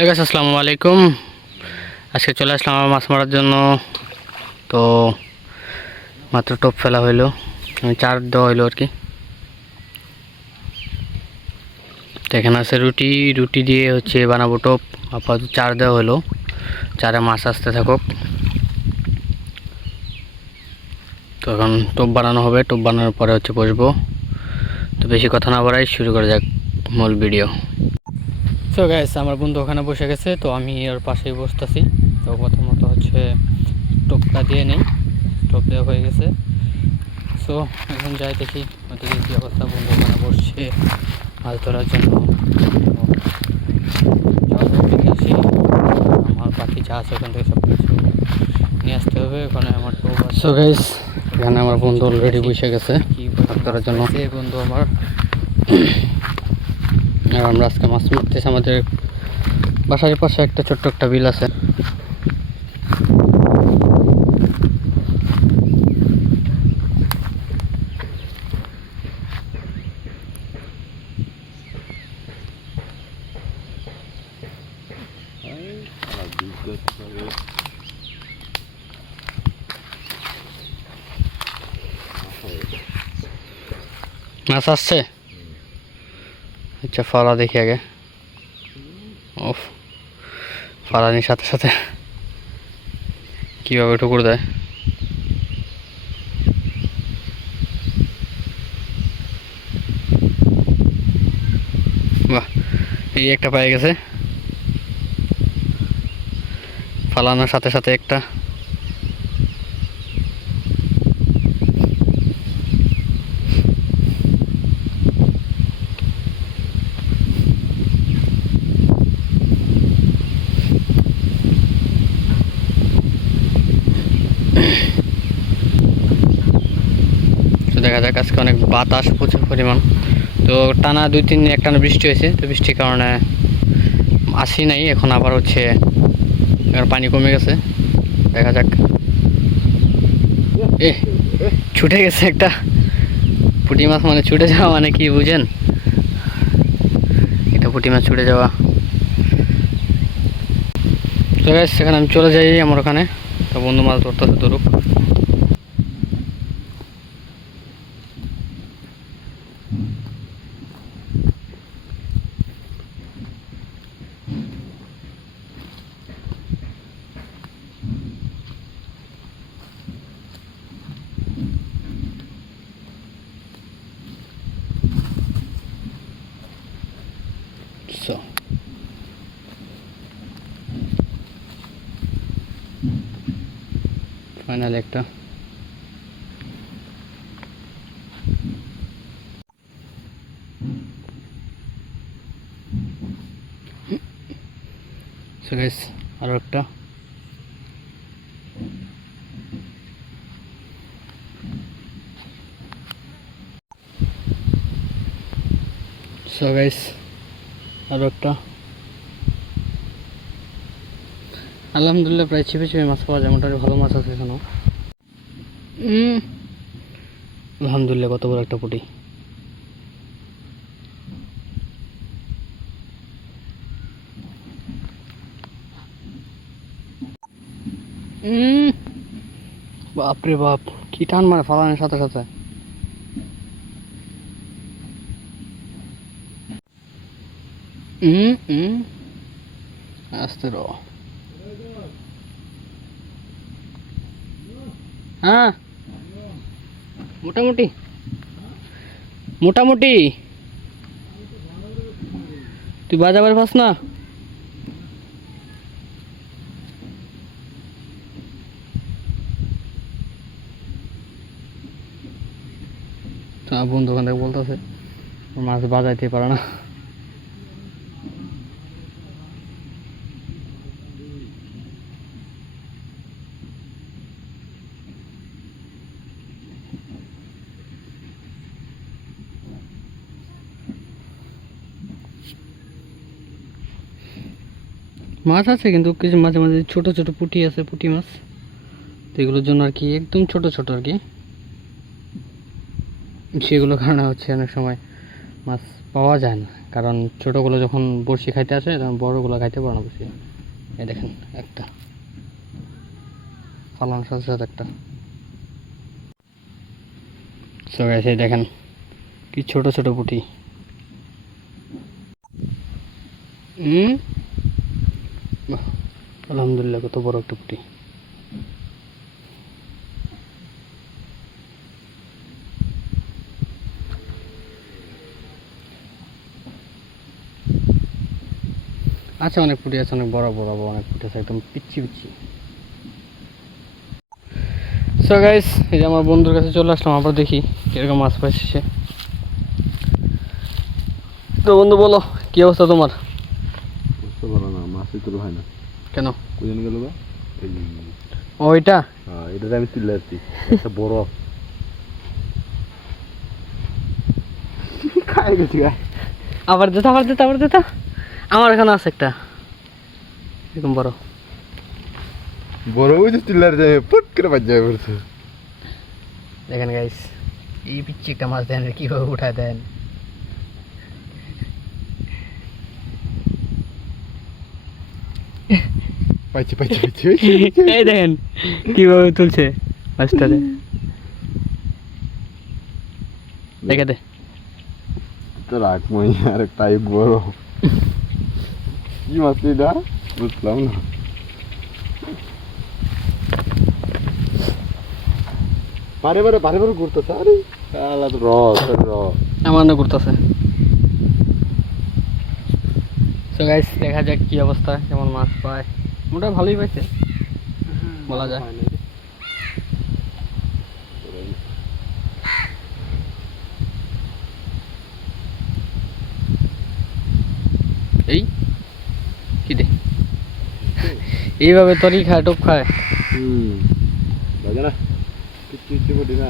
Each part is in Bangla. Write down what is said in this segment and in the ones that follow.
হ্যালো গাছ আসসালামু আলাইকুম। আজকে চলে আসলাম আমার মাছ মারার জন্য। তো মাত্র টোপ ফেলা হইল। চার দেওয়া হইল আর কি। তো এখানে আছে রুটি। রুটি দিয়ে হচ্ছে বানাবো টোপ। আপাতত চার দেওয়া হলো চারে মাছ আসতে থাকুক। তো এখন টোপ বানানো হবে। টোপ বানানোর পরে হচ্ছে বসবো। তো বেশি কথা না বাড়াই, শুরু করা যাক মূল ভিডিও সো গ্যাস আমার বন্ধু ওখানে বসে গেছে তো আমি ওর পাশেই বসতেছি। তো প্রথমত হচ্ছে টোপটা দিয়ে নেই টোপ দেওয়া হয়ে গেছে। সো এখন যাই দেখি ওদিকে কী অবস্থা বন্ধু ওখানে বসছে মাছ ধরার জন্য। আসি। আমার পাখি যা আছে ওখান থেকে সব কিছু নিয়ে আসতে হবে ওখানে আমার টোপ সো গ্যাস এখানে আমার বন্ধু অলরেডি বসে গেছে ধরার জন্য। বন্ধু আমার। আর আমরা আজকে মাছ মারতেছি, আমাদের বাসার পাশে একটা ছোট্ট একটা বিল আছে। মাছ আসছে? আচ্ছা ফলা দেখি আগে। ওফ ফালানির সাথে সাথে কীভাবে ঠুকুর দেয়? বাহ, এই একটা পেয়ে গেছে। ফালানোর সাথে সাথে একটা তো দেখা যাক, আজকে অনেক বাতাস, প্রচুর পরিমাণ। তো টানা দুই তিন দিন একটানা বৃষ্টি হয়েছে, তো বৃষ্টির কারণে আসি নাই। এখন আবার হচ্ছে পানি কমে গেছে। দেখা যাক। এ ছুটে গেছে একটা। পুঁটি মাছ মানে ছুটে যাওয়া মানে কি বুঝেন? এটা পুঁটি মাছ ছুটে যাওয়া। তো সেখানে আমি চলে যাই আমার ওখানে। তো বন্ধু মাছ ধরতেছে ধরুক। So. ফাইনাল একটা সো গাইস আরও একটা সো গাইস আরও একটা। আলহামদুলিল্লাহ প্রায় ছিপে ছিপে মাছ পাওয়া যায়। মোটামুটি ভালো মাছ আছে এখানেও আলহামদুলিল্লাহ কত বড় একটা পুটি। বাপরে বাপ কি টান মানে ফালানোর সাথে সাথে। হুম হুম আস্তে র হ্যাঁ মোটামুটি মোটামুটি তুই বাজাবার পাস না? বন্ধু থেকে বলতেছে, মাছ বাজাইতে পারে না। মাছ আছে কিন্তু কিছু মাঝে মাঝে ছোট ছোট পুঁটি আছে, পুঁটি মাছ। তো এগুলোর জন্য আর কি একদম ছোট ছোট আর কি। সেগুলো কারণে হচ্ছে অনেক সময় মাছ পাওয়া যায় না। কারণ ছোটোগুলো যখন বড়শি খাইতে আসে, তখন বড়গুলো খাইতে পারে না বেশি এই দেখেন একটা। ফালানোর সাথে একটা। সো গাইস এই দেখেন কি ছোট ছোট পুঁটি। হুম? আলহামদুলিল্লাহ, কত বড় একটা পুঁটি। আছে অনেক পুঁটি, আছে অনেক বড় বড় বড় অনেক পুঁটি আছে, একদম পিচ্ছি পিচ্ছি সো গাইস এই যে আমার বন্ধুর কাছে চলে আসলাম আবার দেখি কীরকম মাছ পাইছে সে। তো বন্ধু, বলো, কি অবস্থা তোমার? মাছই তোর হয় না। কেন? কোজন গেল বা? এই ও ওইটা হ্যাঁ এটাতে আমি তুলে আসছি। একটা বড়। খাই গেছি আবার যেতে আবার যেতে আবার যেতে আমার এখানে আছে একটা। এরকম বড়। বড় ওই যে তুলে আসছে পুট করে বাজ যাবে পড়ছে দেখেন গাইস এই পিচ্ছি একটা মাছ দেন কীভাবে উঠায় দেন। পাইছি পাইছি পাইছি এই দেখেন কীভাবে তুলছে মাছটারে। দেখে দে। তো রাখ মই আর টাইপ বড়। কি মাছ এটা? বুঝলাম না। বারে বারে বারে বারে ঘুরতেছে আরে। আলা তো র র। আমার না করতেছে সো গাইস দেখা যাক কি অবস্থা কেমন মাছ পায়। মোটা ভালোই পাইছে বলা যায়। এই? কি দে? এইভাবে তরি খায় টোপ খায়। হুম বাজে না। কিচ্ছু কিচ্ছু করি না।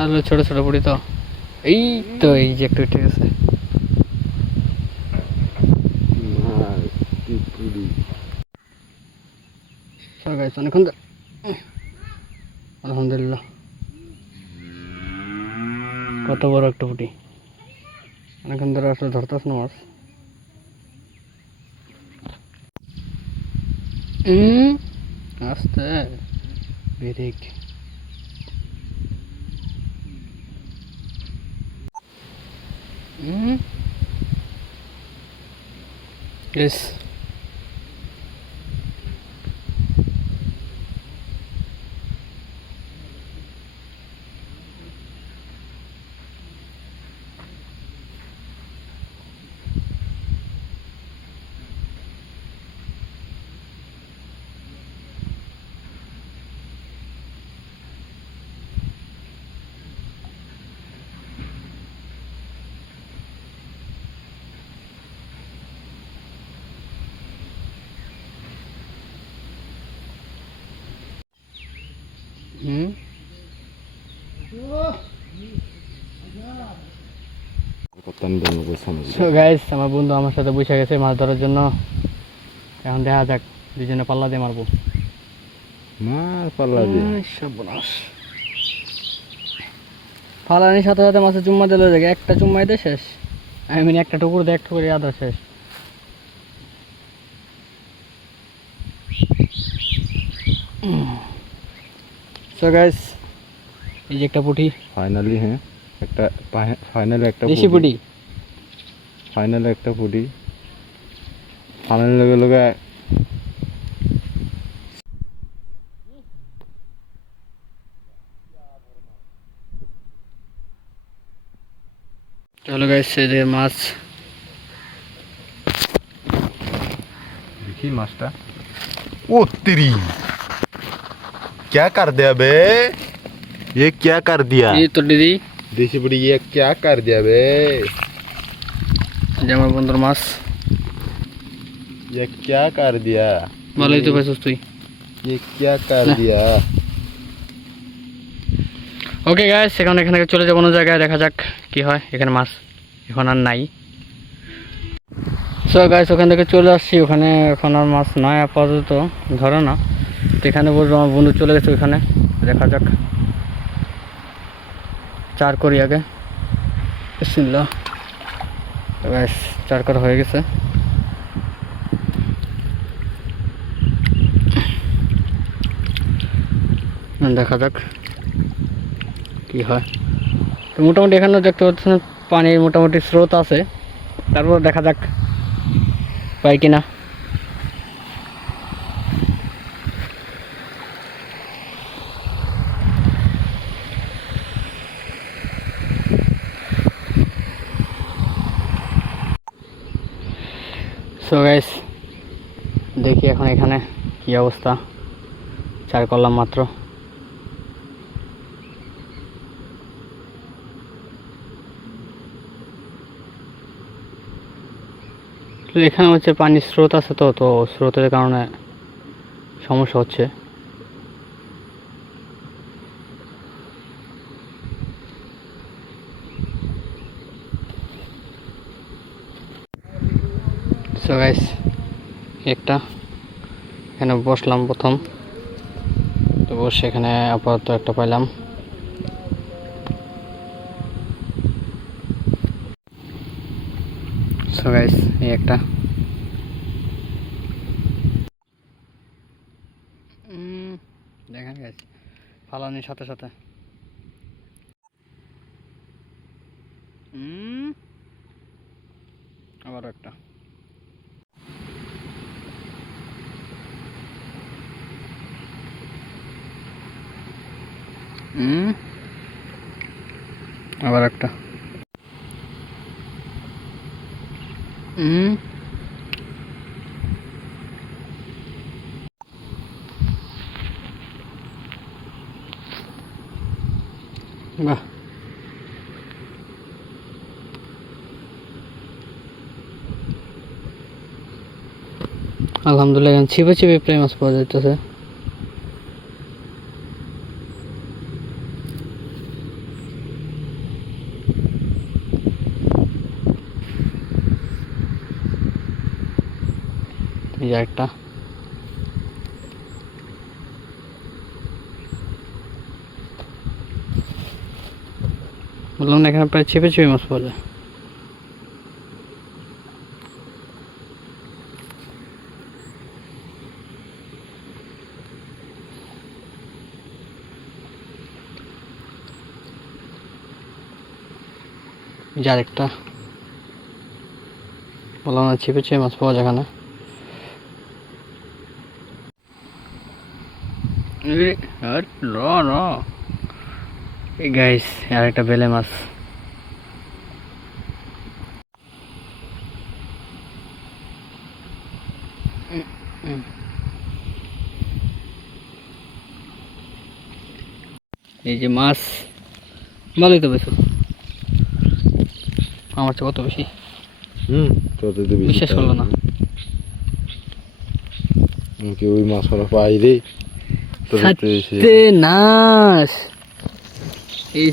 আর ছোট ছোট পুরি তো। এই তো এই যে একটু ঠিক আছে। অনেকক্ষণ আলহামদুলিল্লাহ। কত বড় একটা পুটি। অনেকক্ষণ ধরে আসলে ধরতাস না মাছ। আস্তে। বেরিক Mm-hmm. Yes. হুম? সো গাইস আমার বন্ধু আমার সাথে বসে গেছে মাছ ধরার জন্য। এখন দেখা যাক দুজনে পাল্লা দিয়ে মারবো। মার পাল্লা দিয়ে। ফালানির সাথে সাথে মাছের চুম্মা দিলে দেখে একটা চুম্মাই দিয়ে শেষ। আই মিন একটা টুকুর দিয়ে এক টুকুর আদা শেষ। সো গাইস এই যে একটা পুঁটি ফাইনালি হ্যাঁ একটা ফাইনালি একটা দেশি পুঁটি ফাইনালি একটা পুঁটি ফাইনালি লগে লগে চলো গাইস এই যে মাছ দেখি মাছটা ও তিরিশ क्या कर दिया बे ये क्या कर दिया এই তো দিদি देसी बुढ़ी ये क्या कर दिया बे এই যে আমার বন্ধুর মাছ ये क्या कर दिया ভালোই তো পাইছিস তুই ये क्या कर ना। दिया ওকে গাইস এখন এখানে চলে যাবো অন্য জায়গায় দেখা যাক কি হয় এখানে মাছ এখন আর নাই সো গাইস ওখান থেকে চলে আসছি ওখানে এখন আর মাছ নয় আপাতত ধরে না তো এখানে বলব আমার বন্ধু চলে গেছে ওইখানে। দেখা যাক। চার করি আগে। তো guys, চার করা হয়ে গেছে। দেখা যাক কি হয়। তো মোটামুটি এখানে দেখতে পাচ্ছেন পানির মোটামুটি স্রোত আছে। তারপর দেখা যাক পাই কিনা। সো গাইস দেখি এখন এখানে কি অবস্থা। চার করলাম মাত্র। এখানে হচ্ছে পানির স্রোত আছে তো তো স্রোতের কারণে সমস্যা হচ্ছে। সো গাইস একটা। এখানে বসলাম প্রথম। তো বসে এখানে আপাতত একটা পাইলাম। সো গাইস এই একটা। দেখেন গাইস সাথে সাথে। আবার একটা হুম আবার একটা বাহ। আলহামদুলিল্লাহ ছিপে ছিপে প্রায় মাছ পাওয়া যাইতেছে। এই যে একটা। বললাম না, এখানে প্রায় চেপে চেপে মাছ পাওয়া যায়। যার একটা বললাম না চেপে চেপে মাছ পাওয়া যায় এখানে। আর র এই গাইস আর একটা বেলে মাছ। এই যে মাছ ভালোই তো বেশি আমার চেয়ে কত বেশি? হুম বিশ্বাস করল না। কি ওই মাছ পাই রে? তোর তো এই সাতে এই